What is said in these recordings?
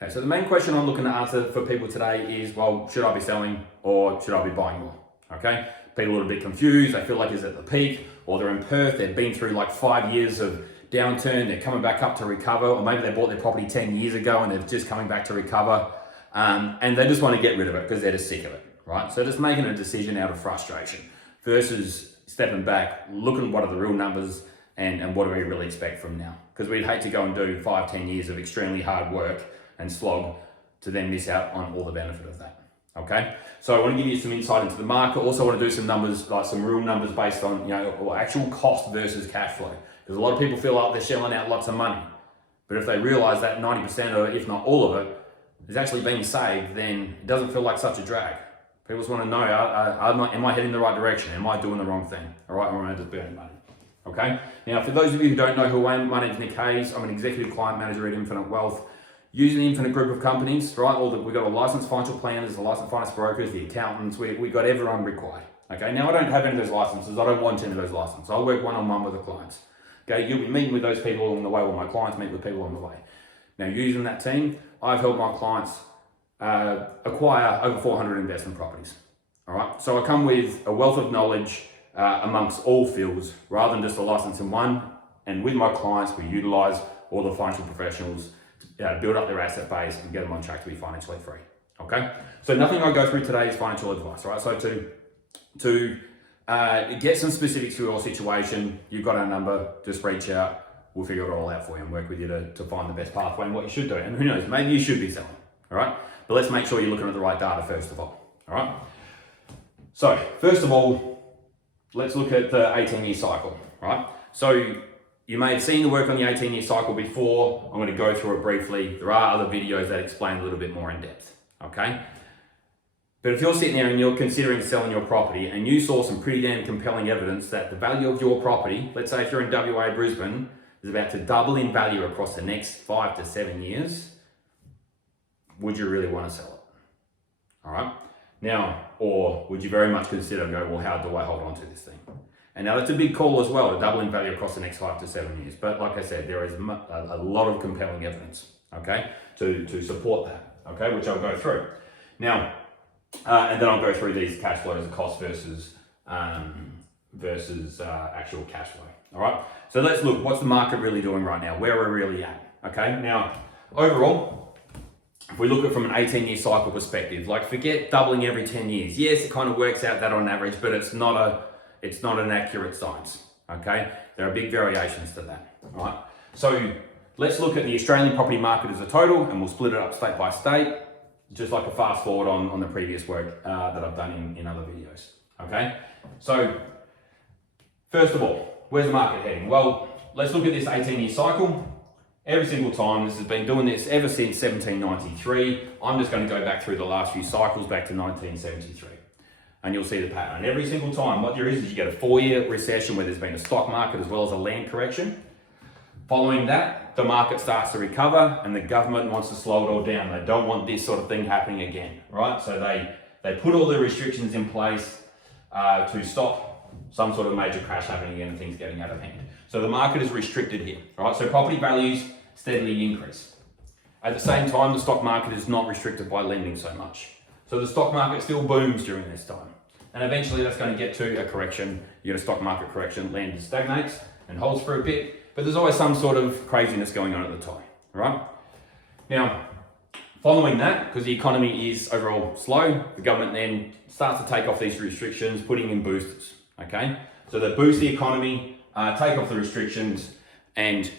Okay, so the main question I'm looking to answer for people today is, well, should I be selling or should I be buying more? Okay, people are a bit confused. They feel like it's at the peak, or they're in Perth. They've been through like 5 years of downturn. They're coming back up to recover, or maybe they bought their property 10 years ago and they're just coming back to recover, and they just want to get rid of it because they're just sick of it, right? So just making a decision out of frustration versus stepping back, looking at what are the real numbers and what do we really expect from now? Because we'd hate to go and do 5-10 years of extremely hard work and slog to then miss out on all the benefit of that. Okay, so I want to give you some insight into the market. Also want to do some numbers, like some real numbers based on, you know, or actual cost versus cash flow. Because a lot of people feel like they're shelling out lots of money, but if they realize that 90% of it, if not all of it, is actually being saved, then it doesn't feel like such a drag. People just want to know, am I heading the right direction? Am I doing the wrong thing? All right, or am I just burning money? Okay, now for those of you who don't know who I am, my name is Nick Hayes. I'm an executive client manager at Infinite Wealth. Using the Infinite group of companies, right? We've got a licensed financial planners, the licensed finance brokers, the accountants. We got everyone required. Okay. Now I don't have any of those licenses. I don't want any of those licenses. I work one-on-one with the clients. Okay. You'll be meeting with those people along the way, or my clients meet with people along the way. Now, using that team, I've helped my clients acquire over 400 investment properties. All right. So I come with a wealth of knowledge amongst all fields, rather than just a license in one. And with my clients, we utilize all the financial professionals to build up their asset base and get them on track to be financially free. Okay, so nothing I go through today is financial advice. All right, so to get some specifics to your situation, you've got our number. Just reach out. We'll figure it all out for you and work with you to find the best pathway and what you should do. And who knows, maybe you should be selling. All right, but let's make sure you're looking at the right data first of all. All right. So first of all, let's look at the 18-year cycle. Right. So you may have seen the work on the 18-year cycle before. I'm going to go through it briefly. There are other videos that explain a little bit more in depth, okay? But if you're sitting there and you're considering selling your property and you saw some pretty damn compelling evidence that the value of your property, let's say if you're in WA, Brisbane, is about to double in value across the next 5 to 7 years, would you really want to sell it? All right? Now, or would you very much consider and go, well, how do I hold on to this thing? And now that's a big call as well, to double in value across the next 5 to 7 years. But like I said, there is a lot of compelling evidence, okay, to support that, okay, which I'll go through. Now, and then I'll go through these cash flows and cost versus actual cash flow, all right? So let's look, what's the market really doing right now? Where we're really at, okay? Now, overall, if we look at it from an 18-year cycle perspective, like forget doubling every 10 years. Yes, it kind of works out that on average, but it's not an accurate science, okay? There are big variations to that, all right? So let's look at the Australian property market as a total, and we'll split it up state by state, just like a fast forward on the previous work that I've done in other videos, okay? So first of all, where's the market heading? Well, let's look at this 18-year cycle. Every single time, this has been doing this ever since 1793. I'm just going to go back through the last few cycles back to 1973. And you'll see the pattern. Every single time, what there is you get a 4-year recession where there's been a stock market as well as a land correction. Following that, the market starts to recover and the government wants to slow it all down. They don't want this sort of thing happening again, right? So they put all the restrictions in place to stop some sort of major crash happening again and things getting out of hand. So the market is restricted here, right? So property values steadily increase. At the same time, the stock market is not restricted by lending so much. So the stock market still booms during this time. And eventually that's going to get to a correction. You get a stock market correction, land stagnates and holds for a bit, but there's always some sort of craziness going on at the time, right? Now, following that, because the economy is overall slow, the government then starts to take off these restrictions, putting in boosters, okay? So they boost the economy, take off the restrictions, and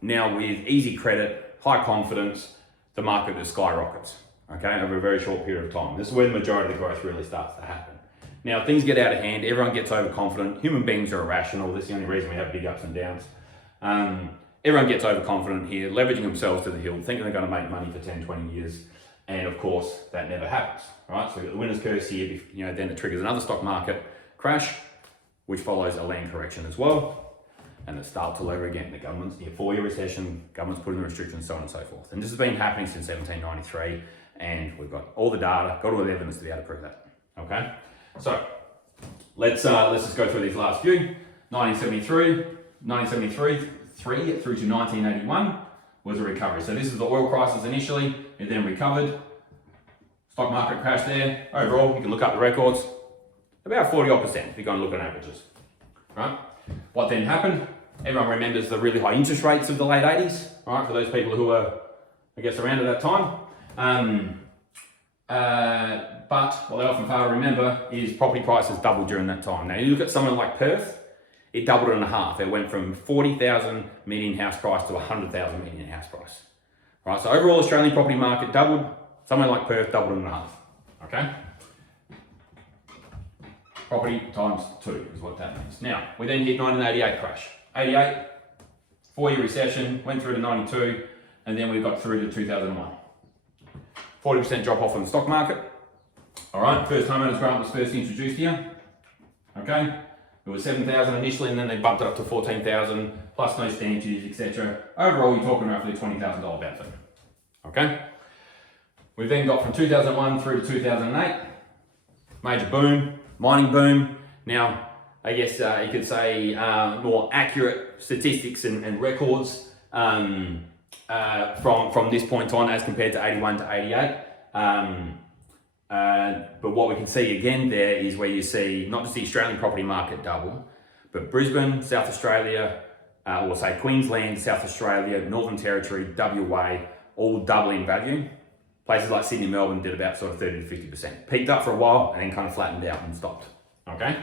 now with easy credit, high confidence, the market just skyrockets. Okay, over a very short period of time. This is where the majority of the growth really starts to happen. Now, things get out of hand, everyone gets overconfident. Human beings are irrational. This is the only reason we have big ups and downs. Everyone gets overconfident here, leveraging themselves to the hill, thinking they're going to make money for 10, 20 years. And of course, that never happens, right? So we've got the winner's curse here, then it triggers another stock market crash, which follows a land correction as well. And it starts all over again. The government's 4-year recession, government's putting the restrictions, so on and so forth. And this has been happening since 1793. And we've got all the data, got all the evidence to be able to prove that, okay? So let's just go through these last few. 1973 through to 1981 was a recovery. So this is the oil crisis initially, it then recovered. Stock market crashed there. Overall, you can look up the records, about 40% if you're going to look at averages, right? What then happened? Everyone remembers the really high interest rates of the late 80s, right? For those people who were, I guess, around at that time. But what they often fail to remember is property prices doubled during that time. Now you look at somewhere like Perth, it doubled in half. It went from 40,000 median house price to 100,000 median house price. Right, so overall Australian property market doubled, somewhere like Perth doubled in half, okay? Property times 2 is what that means. Now, we then hit 1988 crash. 88, 4-year recession, went through to 92, and then we got through to 2001. 40% drop off in the stock market. All right, first homeowners grant was first introduced here, okay? It was 7,000 initially, and then they bumped it up to 14,000, plus no stamp duties, etc. Overall, you're talking roughly $20,000 benefit, okay? We then got from 2001 through to 2008, major boom, mining boom. Now, I guess you could say more accurate statistics and records from this point on as compared to 81 to 88. But what we can see again there is where you see not just the Australian property market double, but Brisbane, South Australia, or say Queensland, South Australia, Northern Territory, WA, all double in value. Places like Sydney, Melbourne did about sort of 30 to 50%. Peaked up for a while and then kind of flattened out and stopped, okay?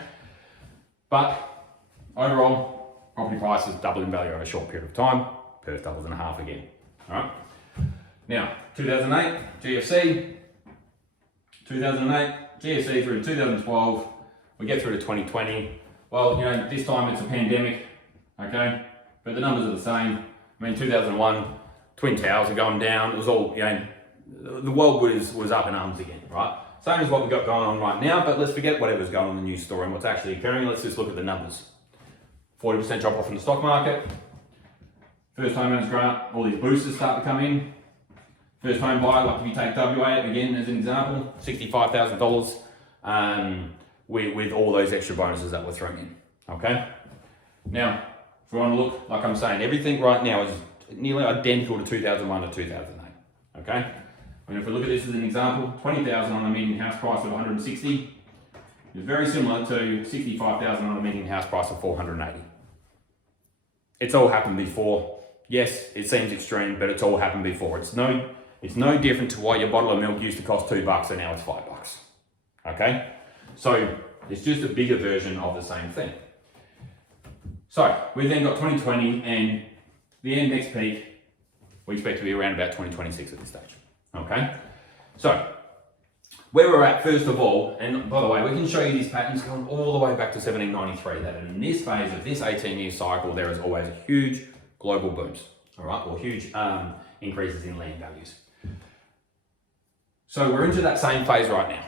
But overall, property prices doubled in value over a short period of time. Perth doubles in half again, all right? Now, 2008, GFC, 2008, GFC through to 2012, we get through to 2020. Well, you know, this time it's a pandemic, okay? But the numbers are the same. I mean, 2001, Twin Towers are going down. It was all, you know, the world was up in arms again, right? Same as what we've got going on right now, but let's forget whatever's going on in the news story and what's actually occurring. Let's just look at the numbers. 40% drop off in the stock market. First homeowners grant, all these boosters start to come in. First home buyer, like if you take WA again as an example, $65,000 with all those extra bonuses that were thrown in, okay? Now, if we want to look, like I'm saying, everything right now is nearly identical to 2001 to 2008, okay? I mean, if we look at this as an example, 20,000 on a median house price of 160 is very similar to 65,000 on a median house price of 480. It's all happened before. Yes, it seems extreme, but it's all happened before. It's no different to why your bottle of milk used to cost $2 and now it's $5. Okay? So it's just a bigger version of the same thing. So we then got 2020 and the end next peak, we expect to be around about 2026 at this stage. Okay? So where we're at, first of all, and by the way, we can show you these patterns going all the way back to 1793, that in this phase of this 18-year cycle, there is always huge global booms, all right, or huge increases in land values. So we're into that same phase right now,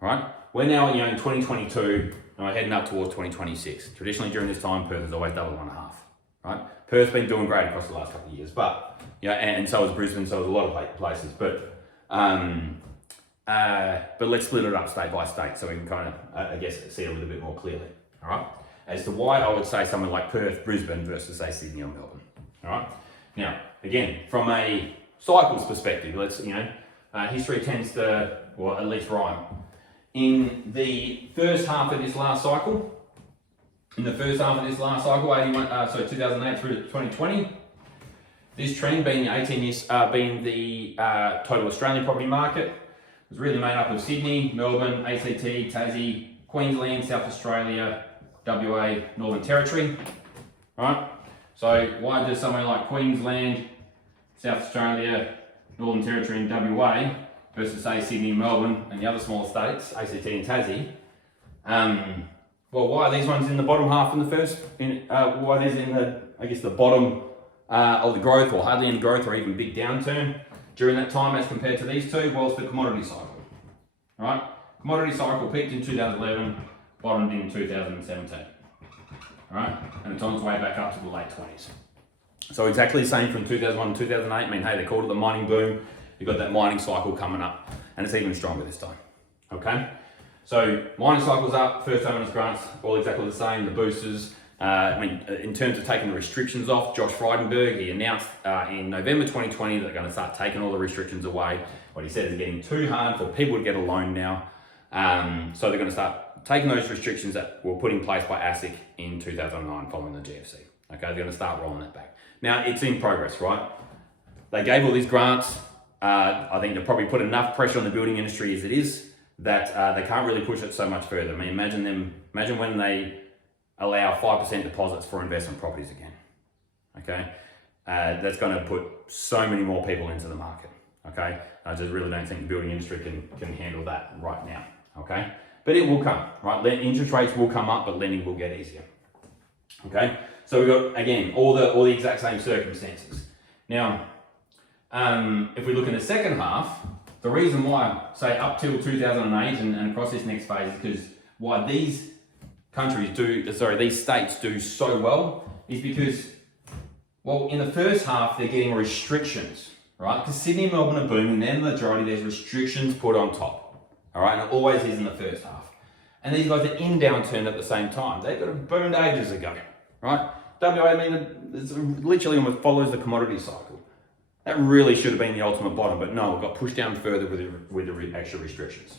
right? We're now, you know, in 2022, and we're heading up towards 2026. Traditionally, during this time, Perth has always doubled 1.5, right? Perth's been doing great across the last couple of years, but, yeah, and so has Brisbane, so has a lot of places, but let's split it up state by state so we can kind of, I guess, see it a little bit more clearly, all right? As to why I would say somewhere like Perth, Brisbane versus, say, Sydney or Melbourne, all right? Now, again, from a cycles perspective, let's, you know, history tends to, or at least rhyme. In the first half of this last cycle, 2008 through to 2020, this trend being the 18 years, being the total Australian property market, was really made up of Sydney, Melbourne, ACT, Tassie, Queensland, South Australia, WA, Northern Territory, right? So why does somewhere like Queensland, South Australia, Northern Territory and WA versus say Sydney, Melbourne and the other smaller states, ACT and Tassie, well, why are these ones in the bottom half in the first, why are these in the, I guess, the bottom of the growth or hardly any growth or even big downturn during that time as compared to these two? Well, it's the commodity cycle, right? Commodity cycle peaked in 2011, bottomed in 2017, all right? And it's on its way back up to the late 20s. So exactly the same from 2001 to 2008. I mean, hey, they called it the mining boom. You've got that mining cycle coming up, and it's even stronger this time, okay? So mining cycle's up, first homeowners grants, all exactly the same, the boosters, In terms of taking the restrictions off, Josh Frydenberg, he announced in November 2020 that they're going to start taking all the restrictions away. What he said is getting too hard for people to get a loan now. So they're going to start taking those restrictions that were put in place by ASIC in 2009 following the GFC. Okay, they're going to start rolling that back. Now, it's in progress, right? They gave all these grants. I think they've probably put enough pressure on the building industry as it is that they can't really push it so much further. I mean, imagine when they allow 5% deposits for investment properties again, okay? That's going to put so many more people into the market, okay? I just really don't think the building industry can handle that right now, okay? But it will come, right? Interest rates will come up, but lending will get easier, okay? So we've got, again, all the exact same circumstances. Now, if we look in the second half, the reason why, say, up till 2008 and across this next phase is because why these states do so well is because, well, in the first half, they're getting restrictions, right? Because Sydney and Melbourne are booming, then the majority, there's restrictions put on top, all right? And it always is in the first half. And these guys are in downturn at the same time. They got it boomed ages ago, right? WA, I mean, it's literally almost follows the commodity cycle. That really should have been the ultimate bottom, but no, it got pushed down further with the extra restrictions.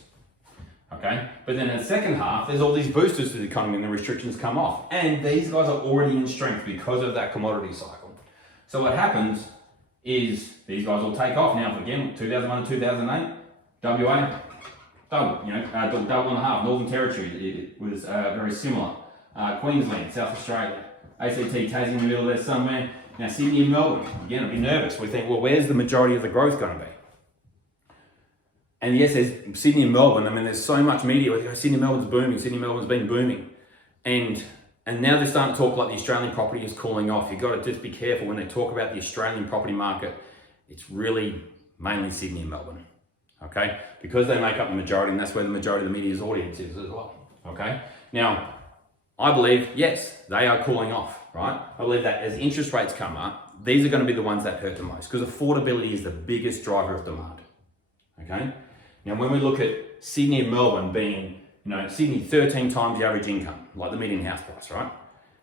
Okay, but then in the second half, there's all these boosters to the economy and the restrictions come off. And these guys are already in strength because of that commodity cycle. So what happens is these guys will take off. Now, again, 2001 to 2008, WA, double and a half. Northern Territory, it was very similar. Queensland, South Australia, ACT, Tassie in the middle there somewhere. Now, Sydney and Melbourne, again, I'd be nervous. We think, well, where's the majority of the growth going to be? And yes, there's Sydney and Melbourne. I mean, there's so much media with Sydney and Melbourne's booming. Sydney and Melbourne's been booming. And now they're starting to talk like the Australian property is cooling off. You've got to just be careful when they talk about the Australian property market. It's really mainly Sydney and Melbourne, okay? Because they make up the majority, and that's where the majority of the media's audience is as well, okay? Now, I believe, yes, they are cooling off, right? I believe that as interest rates come up, these are going to be the ones that hurt the most because affordability is the biggest driver of demand, okay? Now, when we look at Sydney and Melbourne being, Sydney 13 times the average income, like the median house price, right?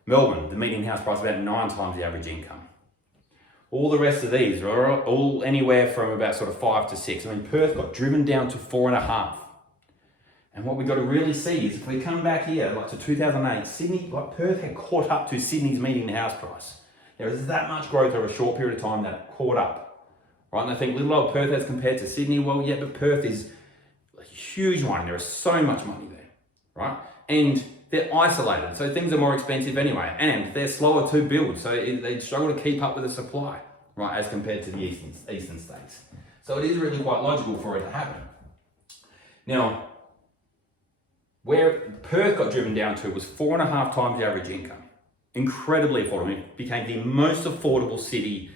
Melbourne, the median house price about 9 times the average income. All the rest of these are all anywhere from about sort of 5 to 6. I mean, Perth got driven down to 4.5. And what we've got to really see is if we come back here, like to 2008, Perth had caught up to Sydney's median house price. There is that much growth over a short period of time that caught up. Right, and I think little old Perth as compared to Sydney, well, yeah, but Perth is a huge one. There is so much money there, right? And they're isolated, so things are more expensive anyway, and they're slower to build, so they struggle to keep up with the supply, right, as compared to the eastern states. So it is really quite logical for it to happen. Now, where Perth got driven down to was 4.5 times the average income. Incredibly affordable. It became the most affordable city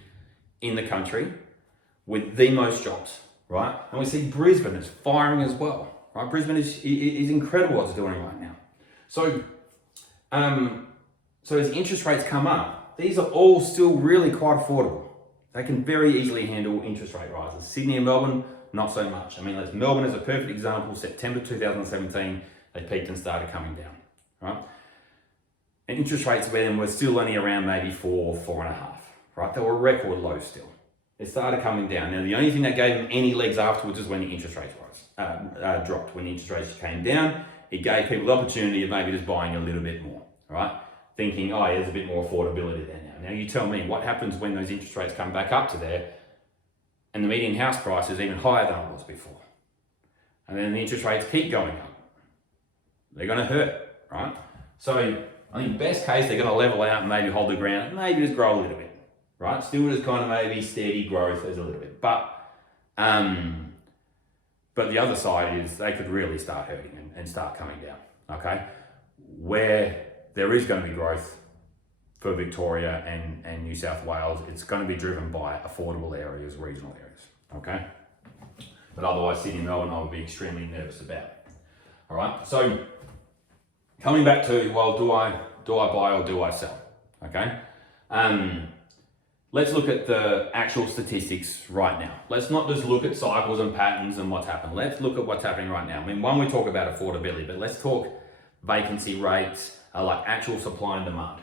in the country, with the most jobs, right? And we see Brisbane is firing as well, right? Brisbane is incredible what it's doing right now. So, so as interest rates come up, these are all still really quite affordable. They can very easily handle interest rate rises. Sydney and Melbourne, not so much. I mean, Melbourne is a perfect example. September 2017, they peaked and started coming down, right? And interest rates then were still only around maybe 4.5, right? They were record low still. It started coming down. Now, the only thing that gave them any legs afterwards is when the interest rates dropped. When the interest rates came down, it gave people the opportunity of maybe just buying a little bit more, right? Thinking, oh, there's a bit more affordability there now. Now, you tell me, what happens when those interest rates come back up to there and the median house price is even higher than it was before? And then the interest rates keep going up. They're going to hurt, right? So, I think best case, they're going to level out and maybe hold the ground and maybe just grow a little bit. Right, still just kind of maybe steady growth as a little bit, but the other side is they could really start hurting and start coming down. Okay, where there is going to be growth for Victoria and New South Wales, it's going to be driven by affordable areas, regional areas. Okay, but otherwise, Sydney and Melbourne, I would be extremely nervous about. All right, so coming back to, well, do I buy or do I sell? Okay. Let's look at the actual statistics right now. Let's not just look at cycles and patterns and what's happened. Let's look at what's happening right now. I mean, we talk about affordability, but let's talk vacancy rates, like actual supply and demand.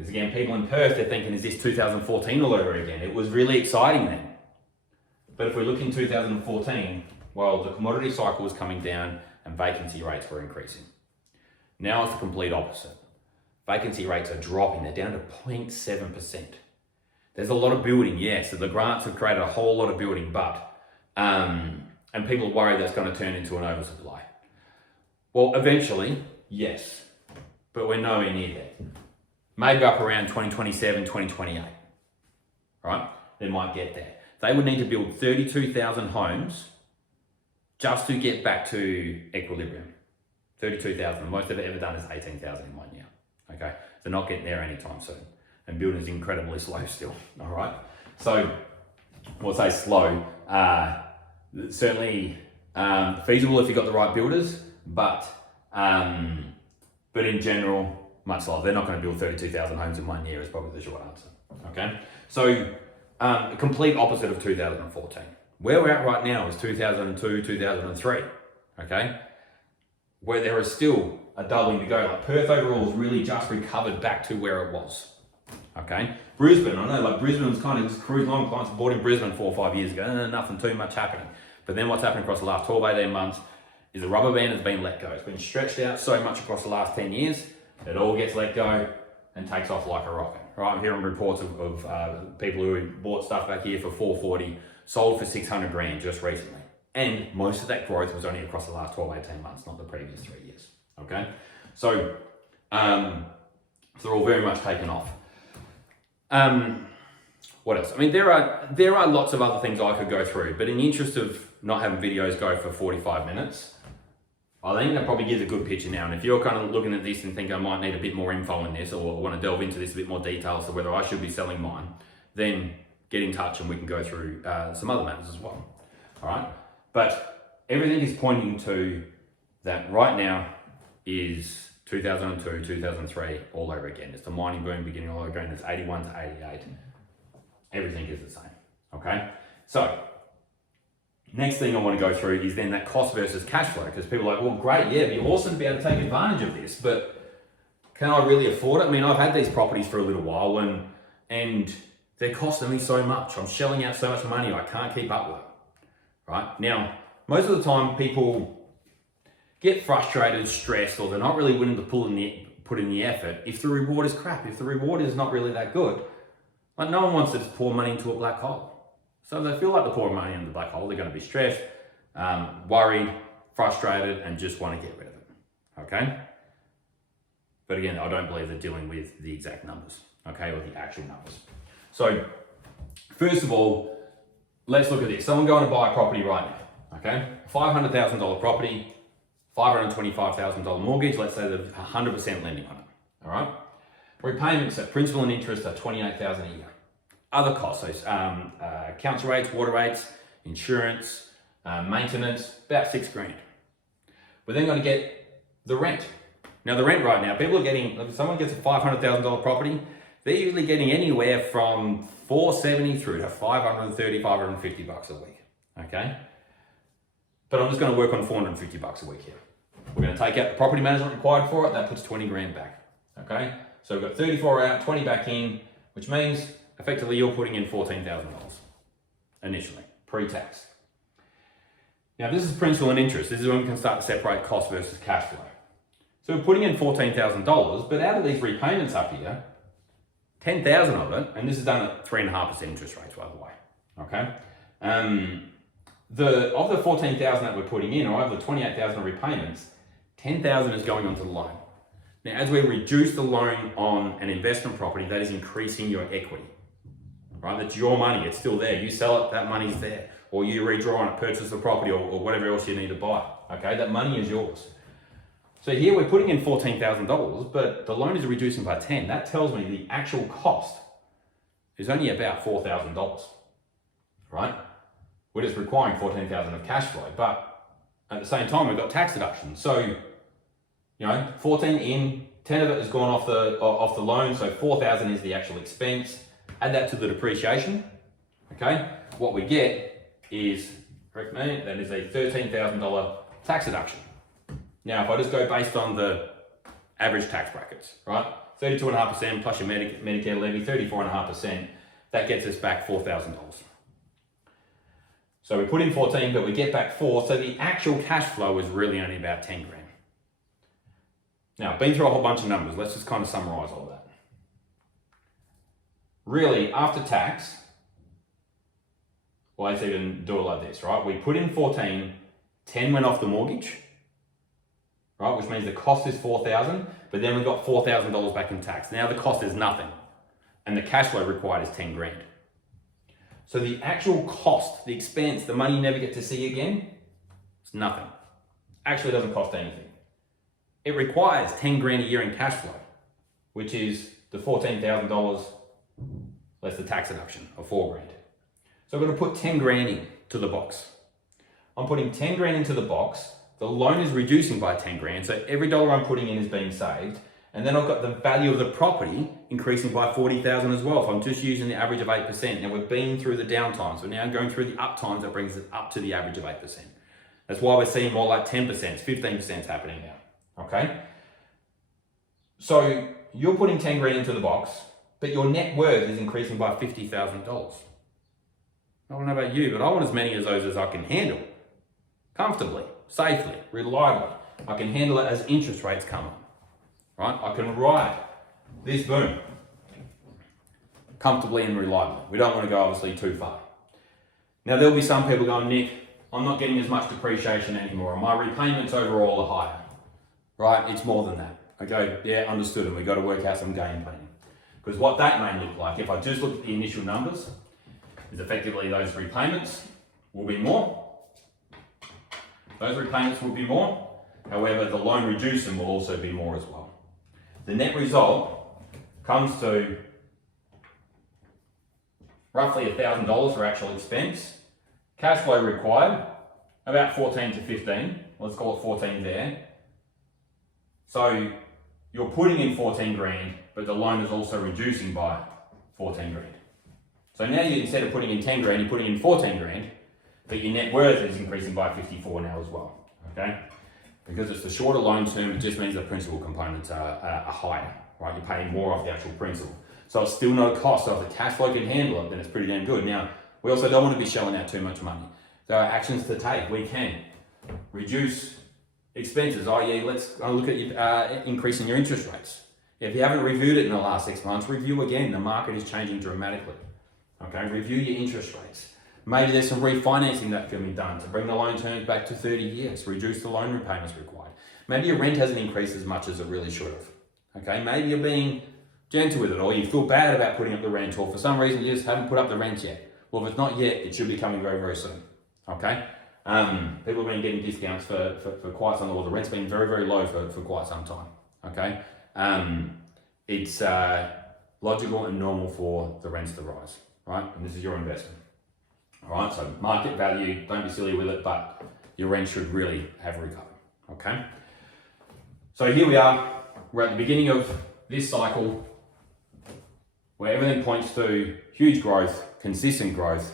Because again, people in Perth, they're thinking, is this 2014 all over again? It was really exciting then. But if we look in 2014, well, the commodity cycle was coming down and vacancy rates were increasing. Now it's the complete opposite. Vacancy rates are dropping, they're down to 0.7%. There's a lot of building, yes, so the grants have created a whole lot of building, but, and people are worried that's going to turn into an oversupply. Well, eventually, yes, but we're nowhere near there. Maybe up around 2027, 2028, right? They might get there. They would need to build 32,000 homes just to get back to equilibrium. 32,000, the most they've ever done is 18,000 in 1 year, okay? They're not getting there anytime soon. And building is incredibly slow still, all right? So, we'll say slow, certainly feasible if you've got the right builders, but in general, much slower. They're not going to build 32,000 homes in 1 year is probably the short answer, okay? So, a complete opposite of 2014. Where we're at right now is 2002, 2003, okay? Where there is still a doubling to go. Like Perth overall has really just recovered back to where it was, okay? Brisbane, I know like Brisbane's kind of just cruised along. Clients bought in Brisbane 4 or 5 years ago, nothing too much happening. But then what's happened across the last 12, 18 months is the rubber band has been let go. It's been stretched out so much across the last 10 years, it all gets let go and takes off like a rocket. Right, I'm hearing reports of people who bought stuff back here for 440, sold for 600 grand just recently. And most of that growth was only across the last 12, 18 months, not the previous 3 years, okay? So, they're all very much taken off. What else? I mean, there are lots of other things I could go through, but in the interest of not having videos go for 45 minutes, I think that probably gives a good picture now. And if you're kind of looking at this and think I might need a bit more info on this or want to delve into this a bit more detail as to whether I should be selling mine, then get in touch and we can go through some other matters as well. All right. But everything is pointing to that right now is 2002, 2003 all over again. It's the mining boom beginning all over again. It's 81 to 88. Everything is the same. Okay. So next thing I want to go through is then that cost versus cash flow, because people are like, well, great, yeah, it'd be awesome to be able to take advantage of this, but can I really afford it? I mean, I've had these properties for a little while and they're costing me so much. I'm shelling out so much money, I can't keep up with it, right? Now, most of the time people get frustrated, stressed, or they're not really willing to put in the effort if the reward is crap, if the reward is not really that good. Like no one wants to just pour money into a black hole. So if they feel like they're pouring money into the black hole, they're going to be stressed, worried, frustrated, and just want to get rid of it, okay? But again, I don't believe they're dealing with the exact numbers, okay, or the actual numbers. So first of all, let's look at this. Someone going to buy a property right now, okay? $500,000 property, $525,000 mortgage, let's say they're 100% lending on it, all right? Repayments at principal and interest are $28,000 a year. Other costs, so council rates, water rates, insurance, maintenance, about $6,000. We're then going to get the rent. Now the rent right now, people are getting, if someone gets a $500,000 property, they're usually getting anywhere from $470 through to $530, $550 a week, okay? But I'm just going to work on $450 a week here. We're going to take out the property management required for it, that puts $20,000 back, okay? So we've got 34 out, 20 back in, which means effectively you're putting in $14,000 initially, pre-tax. Now this is principal and interest. This is when we can start to separate cost versus cash flow. So we're putting in $14,000, but out of these repayments up here, 10,000 of it, and this is done at 3.5% interest rates, by the way, okay? Of the 14,000 that we're putting in, or of the 28,000 repayments, 10,000 is going onto the loan. Now, as we reduce the loan on an investment property, that is increasing your equity, right? That's your money, it's still there. You sell it, that money's there. Or you redraw on it, purchase the property or whatever else you need to buy, okay? That money is yours. So here we're putting in $14,000, but the loan is reducing by 10. That tells me the actual cost is only about $4,000, right? We're just requiring $14,000 of cash flow, but at the same time, we've got tax deductions. So, you know, 14 in, 10 of it has gone off the loan, so 4,000 is the actual expense. Add that to the depreciation, okay? What we get is, correct me, that is a $13,000 tax deduction. Now, if I just go based on the average tax brackets, right? 32.5% plus your Medicare levy, 34.5%. That gets us back $4,000. So we put in 14, but we get back 4. So the actual cash flow is really only about 10 grand. Now, been through a whole bunch of numbers. Let's just kind of summarize all that. Really, after tax, well, let's even do it like this, right? We put in 14, 10 went off the mortgage, right? Which means the cost is 4,000, but then we got $4,000 back in tax. Now the cost is nothing, and the cash flow required is 10 grand. So the actual cost, the expense, the money you never get to see again, it's nothing. Actually, it doesn't cost anything. It requires 10 grand a year in cash flow, which is the $14,000 less the tax deduction of 4 grand. So I'm going to put 10 grand into the box. I'm putting 10 grand into the box. The loan is reducing by 10 grand. So every dollar I'm putting in is being saved. And then I've got the value of the property increasing by 40,000 as well. If I'm just using the average of 8%. Now we've been through the downtimes. We're now going through the up times. That brings it up to the average of 8%. That's why we're seeing more like 10%, 15% happening now. Okay. So you're putting 10 grand into the box, but your net worth is increasing by $50,000. I don't know about you, but I want as many of those as I can handle. Comfortably, safely, reliably. I can handle it as interest rates come up. Right? I can ride this boom comfortably and reliably. We don't want to go obviously too far. Now there'll be some people going, Nick, I'm not getting as much depreciation anymore. My repayments overall are higher. Right? It's more than that. Okay, yeah, understood. And we've got to work out some game planning. Because what that may look like, if I just look at the initial numbers, is effectively those repayments will be more. Those repayments will be more. However, the loan reducing will also be more as well. The net result comes to roughly $1,000 for actual expense. Cash flow required, about 14 to 15. Let's call it 14 there. So you're putting in 14 grand, but the loan is also reducing by 14 grand. So now you, instead of putting in 10 grand, you're putting in 14 grand, but your net worth is increasing by 54 now as well, okay? Because it's the shorter loan term, it just means the principal components are higher, right? You're paying more off the actual principal. So it's still no cost. So if the cash flow can handle it, then it's pretty damn good. Now, we also don't want to be shelling out too much money. There are actions to take. We can reduce expenses, i.e. let's look at increasing your interest rates. If you haven't reviewed it in the last 6 months, review again. The market is changing dramatically. Okay, review your interest rates. Maybe there's some refinancing that can be done to bring the loan terms back to 30 years, reduce the loan repayments required. Maybe your rent hasn't increased as much as it really should have. Okay, maybe you're being gentle with it, or you feel bad about putting up the rent, or for some reason you just haven't put up the rent yet. Well, if it's not yet, it should be coming very, very soon. Okay? People have been getting discounts for quite some time, or the rent's been very, very low for quite some time. Okay? It's logical and normal for the rents to rise, right? And this is your investment. All right, so market value, don't be silly with it, but your rent should really have recovered, okay? So here we are, we're at the beginning of this cycle where everything points to huge growth, consistent growth,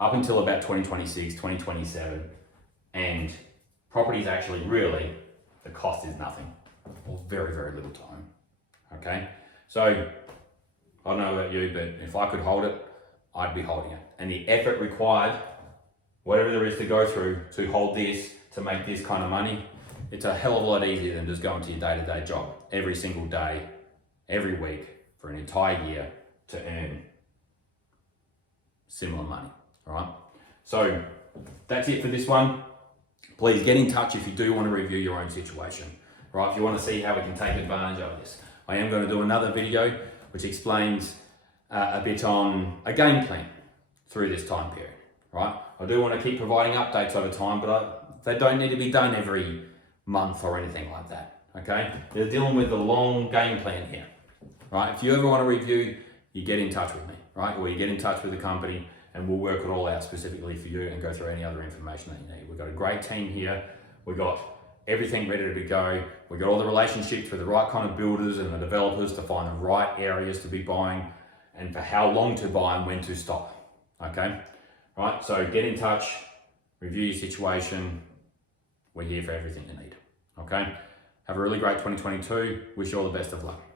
up until about 2026, 2027, and property is actually really, the cost is nothing, or very, very little time, okay? So, I don't know about you, but if I could hold it, I'd be holding it. And the effort required, whatever there is to go through to hold this, to make this kind of money, it's a hell of a lot easier than just going to your day-to-day job every single day, every week, for an entire year to earn similar money, all right? So that's it for this one. Please get in touch if you do want to review your own situation, right? If you want to see how we can take advantage of this. I am going to do another video which explains a bit on a game plan through this time period, right? I do want to keep providing updates over time, but they don't need to be done every month or anything like that, okay? They're dealing with the long game plan here, right? If you ever want to review, you get in touch with me, right? Or you get in touch with the company and we'll work it all out specifically for you and go through any other information that you need. We've got a great team here. We've got everything ready to go. We've got all the relationships with the right kind of builders and the developers to find the right areas to be buying and for how long to buy and when to stop, okay? Right, so get in touch, review your situation. We're here for everything you need, okay? Have a really great 2022. Wish you all the best of luck.